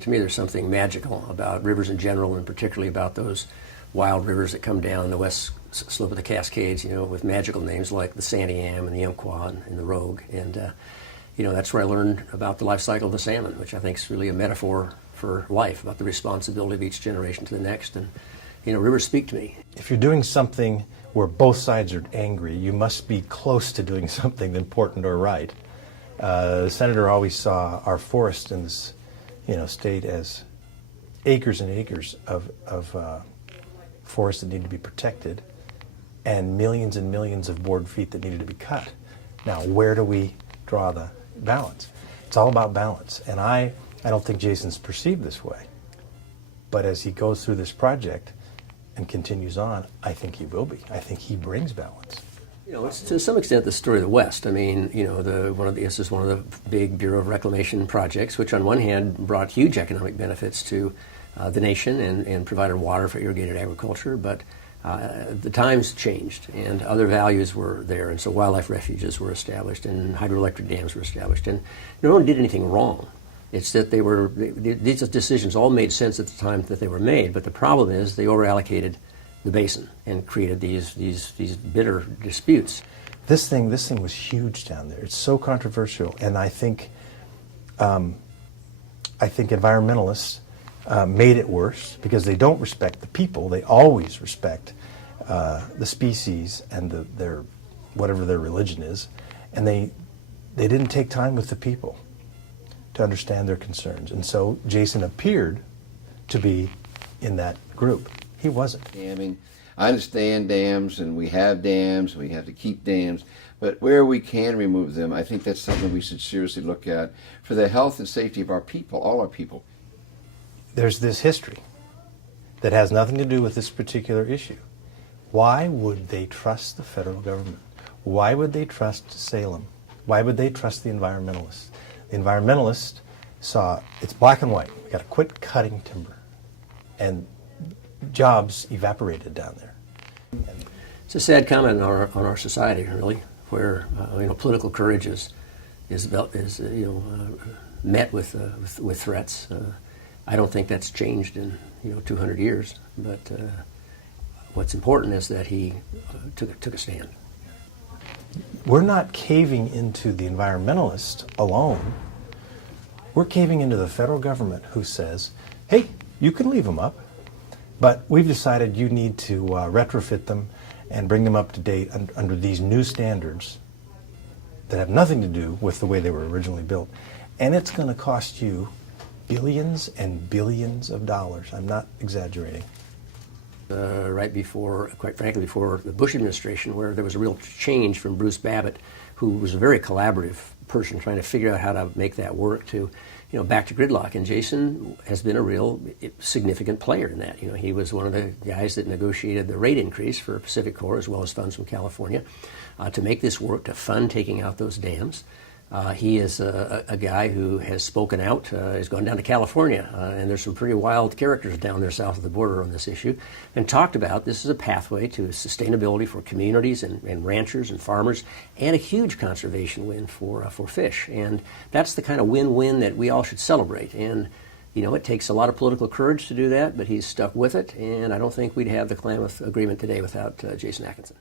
To me, there's something magical about rivers in general, and particularly about those wild rivers that come down the west slope of the Cascades, with magical names like the Santiam and the Umpqua and the Rogue. And, that's where I learned about the life cycle of the salmon, which I think is really a metaphor for life, about the responsibility of each generation to the next. And, rivers speak to me. If you're doing something where both sides are angry, you must be close to doing something important or right. The senator always saw our forests in this, state as acres and acres of forests that need to be protected, and millions of board feet that needed to be cut. Now, where do we draw the balance? It's all about balance, and I don't think Jason's perceived this way. But as he goes through this project and continues on, I think he will be. I think he brings balance. It's to some extent the story of the West. I mean, this is one of the big Bureau of Reclamation projects, which on one hand brought huge economic benefits to the nation and provided water for irrigated agriculture, but the times changed and other values were there, and so wildlife refuges were established and hydroelectric dams were established, and no one did anything wrong. It's that these decisions all made sense at the time that they were made, but the problem is they overallocated the basin and created these bitter disputes. This thing was huge down there. It's so controversial, and I think environmentalists made it worse because they don't respect the people. They always respect the species and their whatever their religion is, and they didn't take time with the people to understand their concerns. And so Jason appeared to be in that group. He wasn't. Damming. I understand dams, and we have dams, and we have to keep dams, but where we can remove them, I think that's something we should seriously look at for the health and safety of our people, all our people. There's this history that has nothing to do with this particular issue. Why would they trust the federal government? Why would they trust Salem? Why would they trust the environmentalists? The environmentalists saw it's black and white. We got to quit cutting timber, and jobs evaporated down there. It's a sad comment on our society, really, where political courage is met with threats. I don't think that's changed in 200 years, but what's important is that he took a stand. We're not caving into the environmentalists alone. We're caving into the federal government, who says, hey, you can leave them up, but we've decided you need to retrofit them and bring them up to date under these new standards that have nothing to do with the way they were originally built. And it's going to cost you billions and billions of dollars. I'm not exaggerating. Right before, quite frankly, before the Bush administration, where there was a real change from Bruce Babbitt, who was a very collaborative person trying to figure out how to make that work, to back to gridlock. And Jason has been a real significant player in that. He was one of the guys that negotiated the rate increase for Pacific Corps, as well as funds from California, to make this work, to fund taking out those dams. He is a guy who has spoken out, has gone down to California, and there's some pretty wild characters down there south of the border on this issue, and talked about this is a pathway to sustainability for communities and ranchers and farmers, and a huge conservation win for fish. And that's the kind of win-win that we all should celebrate. And it takes a lot of political courage to do that, but he's stuck with it, and I don't think we'd have the Klamath Agreement today without Jason Atkinson.